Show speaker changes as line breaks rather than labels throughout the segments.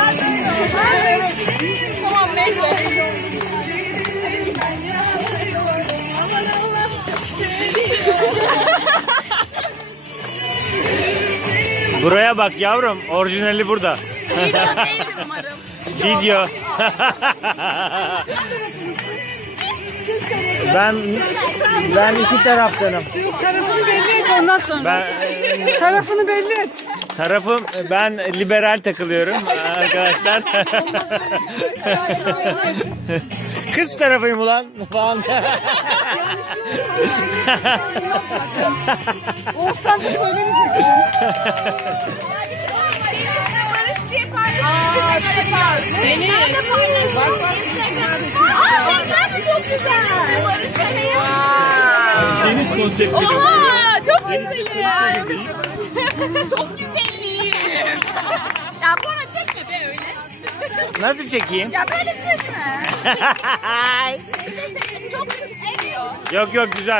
Tamam neyse.
Buraya bak yavrum, orijinali burada.
Video değil umarım.
Video. ben iki taraftanım.
Tarafını belli et ondan sonra. Tarafını belli et.
Ben liberal takılıyorum arkadaşlar. Kız tarafıyım ulan falan.
Olsan da söylemeyeceksin.
Barış diye paylaşıyorsun. Deniz. Bak bak. Renkler de çok güzel. Barış
Deniz konseptli.
Oha çok güzelim. Çok güzelim. Ya bana çekme be öyle.
Nasıl çekeyim?
Ya böyle çekme. Çok kötü çekiyor.
Yok güzel.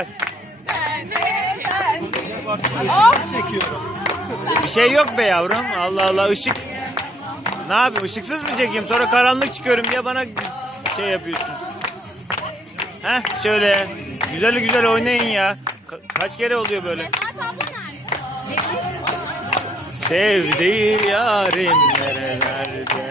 Bir şey yok be yavrum. Allah Allah, ışık. Ne yapayım? Işıksız mı çekeyim? Sonra karanlık çıkıyorum diye bana şey yapıyorsun. Heh, şöyle. Güzel oynayın ya. Kaç kere oluyor böyle? Sevdiği yarim nerelerde?